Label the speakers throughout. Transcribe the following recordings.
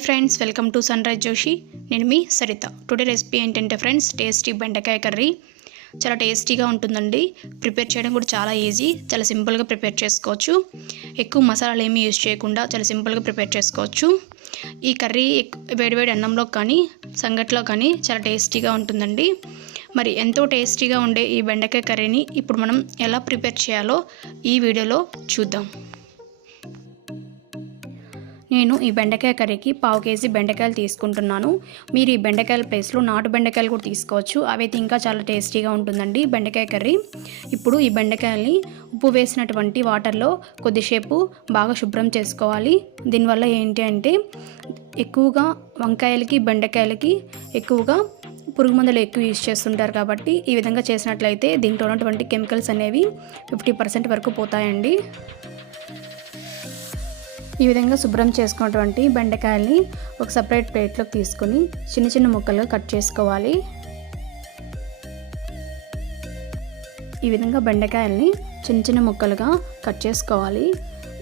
Speaker 1: Hi friends welcome to sunrise Joshi. నేను మీ Saritha. Today recipe ఏంటంటే ఫ్రెండ్స్ టేస్టీ బెండకాయ కర్రీ. చాలా టేస్టీగా ఉంటుందండి. ప్రిపేర్ చేయడం కూడా చాలా ఈజీ. చాలా సింపుల్గా ప్రిపేర్ చేసుకోవచ్చు. ఎక్కువ మసాలాలు ఏమీ యూజ్ చేయకుండా చాలా సింపుల్గా ప్రిపేర్ చేసుకోవచ్చు. ఈ కర్రీ వేడివేడి అన్నంలో కానీ సంగట్లో కానీ చాలా టేస్టీగా ఉంటుందండి. మరి ఎంతో టేస్టీగా ఉండే ఈ బెండకాయ కర్రీని ఇప్పుడు మనం ఎలా ప్రిపేర్ చేయాలో ఈ వీడియోలో చూద్దాం. నేను ఈ బెండకాయ కర్రీకి పావు కేజీ బెండకాయలు తీసుకుంటున్నాను. మీరు ఈ బెండకాయల ప్లేస్లో నాటు బెండకాయలు కూడా తీసుకోవచ్చు. అవైతే ఇంకా చాలా టేస్టీగా ఉంటుందండి బెండకాయ కర్రీ. ఇప్పుడు ఈ బెండకాయల్ని ఉప్పు వేసినటువంటి వాటర్లో కొద్దిసేపు బాగా శుభ్రం చేసుకోవాలి. దీనివల్ల ఏంటి అంటే ఎక్కువగా వంకాయలకి బెండకాయలకి ఎక్కువగా పురుగు మందులు ఎక్కువ యూజ్ చేస్తుంటారు కాబట్టి ఈ విధంగా చేసినట్లయితే దీంట్లో ఉన్నటువంటి కెమికల్స్ అనేవి ఫిఫ్టీ పర్సెంట్ వరకు పోతాయండి. ఈ విధంగా శుభ్రం చేసుకున్నటువంటి బెండకాయల్ని ఒక సపరేట్ ప్లేట్లోకి తీసుకొని చిన్న చిన్న ముక్కలుగా కట్ చేసుకోవాలి. ఈ విధంగా బెండకాయల్ని చిన్న చిన్న ముక్కలుగా కట్ చేసుకోవాలి.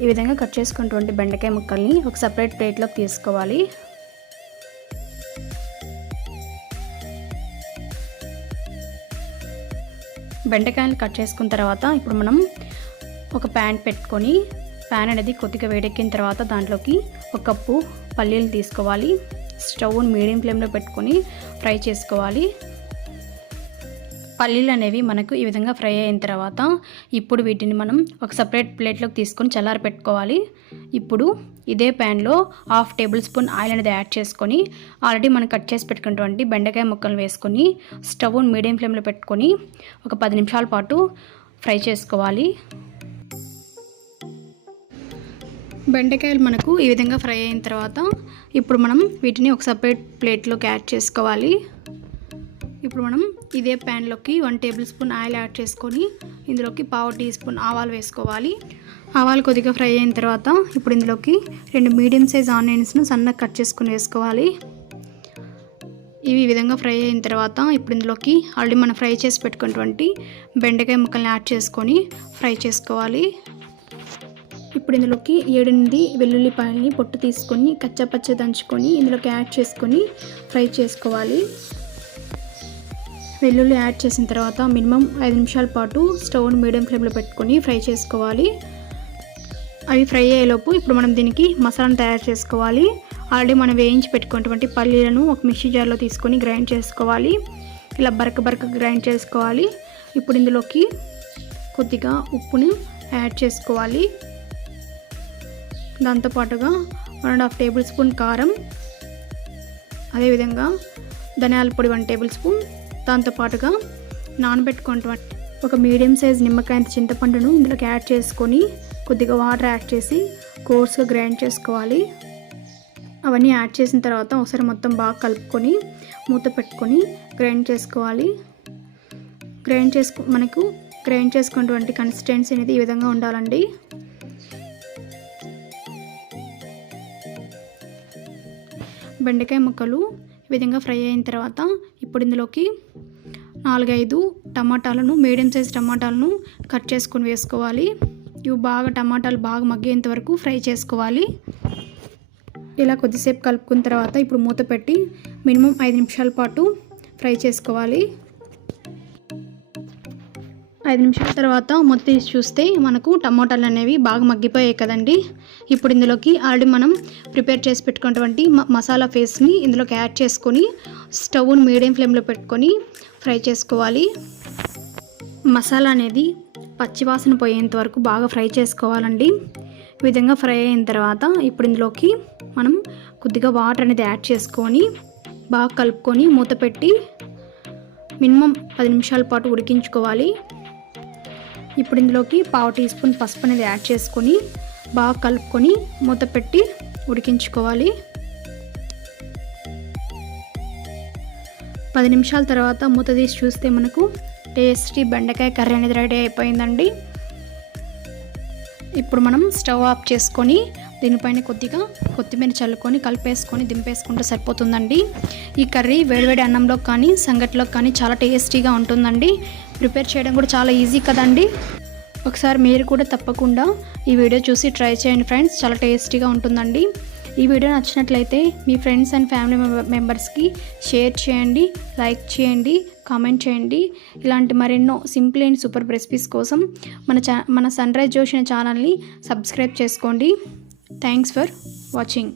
Speaker 1: ఈ విధంగా కట్ చేసుకున్నటువంటి బెండకాయ ముక్కల్ని ఒక సపరేట్ ప్లేట్లోకి తీసుకోవాలి. బెండకాయలు కట్ చేసుకున్న తర్వాత ఇప్పుడు మనం ఒక ప్యాన్ పెట్టుకొని ప్యాన్ అనేది కొద్దిగా వేడెక్కిన తర్వాత దాంట్లోకి ఒక కప్పు పల్లీలు తీసుకోవాలి. స్టవ్ను మీడియం ఫ్లేమ్లో పెట్టుకొని ఫ్రై చేసుకోవాలి. పల్లీలు అనేవి మనకు ఈ విధంగా ఫ్రై అయిన తర్వాత ఇప్పుడు వీటిని మనం ఒక సపరేట్ ప్లేట్లోకి తీసుకొని చల్లారి పెట్టుకోవాలి. ఇప్పుడు ఇదే ప్యాన్లో హాఫ్ టేబుల్ స్పూన్ ఆయిల్ అనేది యాడ్ చేసుకొని ఆల్రెడీ మనం కట్ చేసి పెట్టుకున్నటువంటి బెండకాయ ముక్కలు వేసుకొని స్టవ్ మీడియం ఫ్లేమ్లో పెట్టుకొని ఒక పది నిమిషాల పాటు ఫ్రై చేసుకోవాలి. బెండకాయలు మనకు ఈ విధంగా ఫ్రై అయిన తర్వాత ఇప్పుడు మనం వీటిని ఒక సపరేట్ ప్లేట్లోకి యాడ్ చేసుకోవాలి. ఇప్పుడు మనం ఇదే ప్యాన్లోకి one tablespoon oil add చేసుకొని ఇందులోకి పావు టీ స్పూన్ ఆవాలు వేసుకోవాలి. ఆవాలు కొద్దిగా ఫ్రై అయిన తర్వాత ఇప్పుడు ఇందులోకి రెండు మీడియం సైజ్ ఆనియన్స్ను సన్నగా కట్ చేసుకొని వేసుకోవాలి. ఇవి ఈ విధంగా ఫ్రై అయిన తర్వాత ఇప్పుడు ఇందులోకి ఆల్రెడీ మనం ఫ్రై చేసి పెట్టుకున్నటువంటి బెండకాయ ముక్కల్ని యాడ్ చేసుకొని ఫ్రై చేసుకోవాలి. ఇప్పుడు ఇందులోకి ఏడెనిమిది వెల్లుల్లిపాయలని పొట్టు తీసుకొని కచ్చపచ్చ దంచుకొని ఇందులోకి యాడ్ చేసుకొని ఫ్రై చేసుకోవాలి. వెల్లుల్లి యాడ్ చేసిన తర్వాత మినిమం ఐదు నిమిషాల పాటు స్టవ్ని మీడియం ఫ్లేమ్లో పెట్టుకొని ఫ్రై చేసుకోవాలి. అవి ఫ్రై అయ్యేలోపు ఇప్పుడు మనం దీనికి మసాలాను తయారు చేసుకోవాలి. ఆల్రెడీ మనం వేయించి పెట్టుకున్నటువంటి పల్లీలను ఒక మిక్సీ జార్లో తీసుకొని గ్రైండ్ చేసుకోవాలి. ఇలా బరక బరక గ్రైండ్ చేసుకోవాలి. ఇప్పుడు ఇందులోకి కొద్దిగా ఉప్పుని యాడ్ చేసుకోవాలి. దాంతోపాటుగా one and half tablespoon కారం అదేవిధంగా ధనియాల పొడి వన్ టేబుల్ స్పూన్ దాంతోపాటుగా నానబెట్టుకున్నటువంటి ఒక మీడియం సైజ్ నిమ్మకాయ చింతపండును ఇందులోకి యాడ్ చేసుకొని కొద్దిగా వాటర్ యాడ్ చేసి కోర్స్గా గ్రైండ్ చేసుకోవాలి. అవన్నీ యాడ్ చేసిన తర్వాత ఒకసారి మొత్తం బాగా కలుపుకొని మూత పెట్టుకొని గ్రైండ్ చేసుకోవాలి. గ్రైండ్ చేసుకో మనకు గ్రైండ్ చేసుకున్నటువంటి కన్సిస్టెన్సీ అనేది ఈ విధంగా ఉండాలండి. బెండకాయ ముక్కలు ఈ విధంగా ఫ్రై అయిన తర్వాత ఇప్పుడు ఇందులోకి నాలుగైదు టమాటాలను మీడియం సైజ్ టమాటాలను కట్ చేసుకొని వేసుకోవాలి. ఇవి బాగా టమాటాలు బాగా మగ్గేంత వరకు ఫ్రై చేసుకోవాలి. ఇలా కొద్దిసేపు కలుపుకున్న తర్వాత ఇప్పుడు మూత పెట్టి మినిమం ఐదు నిమిషాల పాటు ఫ్రై చేసుకోవాలి. ఐదు నిమిషాల తర్వాత మూత తీసి చూస్తే మనకు టమోటాలు అనేవి బాగా మగ్గిపోయాయి కదండి. ఇప్పుడు ఇందులోకి ఆల్రెడీ మనం ప్రిపేర్ చేసి పెట్టుకున్నటువంటి మ- మసాలా పేస్ట్ని ఇందులోకి యాడ్ చేసుకొని స్టవ్ని మీడియం ఫ్లేమ్లో పెట్టుకొని ఫ్రై చేసుకోవాలి. మసాలా అనేది పచ్చివాసన పోయేంత వరకు బాగా ఫ్రై చేసుకోవాలండి. ఈ విధంగా ఫ్రై అయిన తర్వాత ఇప్పుడు ఇందులోకి మనం కొద్దిగా వాటర్ అనేది యాడ్ చేసుకొని బాగా కలుపుకొని మూత పెట్టి మినిమం పది నిమిషాల పాటు ఉడికించుకోవాలి. ఇప్పుడు ఇందులోకి పావు టీ స్పూన్ పసుపు అనేది యాడ్ చేసుకొని బాగా కలుపుకొని మూత పెట్టి ఉడికించుకోవాలి. పది నిమిషాల తర్వాత మూత తీసి చూస్తే మనకు టేస్టీ బెండకాయ కర్రీ అనేది రెడీ అయిపోయిందండి. ఇప్పుడు మనం స్టవ్ ఆఫ్ చేసుకొని దీనిపైన కొద్దిగా కొత్తిమీర చల్లుకొని కలిపేసుకొని దింపేసుకుంటే సరిపోతుందండి. ఈ కర్రీ వేడివేడి అన్నంలో కానీ సంగట్లో కానీ చాలా టేస్టీగా ఉంటుందండి. ప్రిపేర్ చేయడం కూడా చాలా ఈజీ కదండి. ఒకసారి మీరు కూడా తప్పకుండా ఈ వీడియో చూసి ట్రై చేయండి ఫ్రెండ్స్. చాలా టేస్టీగా ఉంటుందండి. ఈ వీడియో నచ్చినట్లయితే మీ ఫ్రెండ్స్ అండ్ ఫ్యామిలీ మెంబర్స్కి షేర్ చేయండి లైక్ చేయండి కామెంట్ చేయండి. ఇలాంటి మరెన్నో సింపుల్ అండ్ సూపర్ రెసిపీస్ కోసం మన మన సన్ రైజ్ జోషిన ఛానల్ని సబ్స్క్రైబ్ చేసుకోండి. Thanks for watching.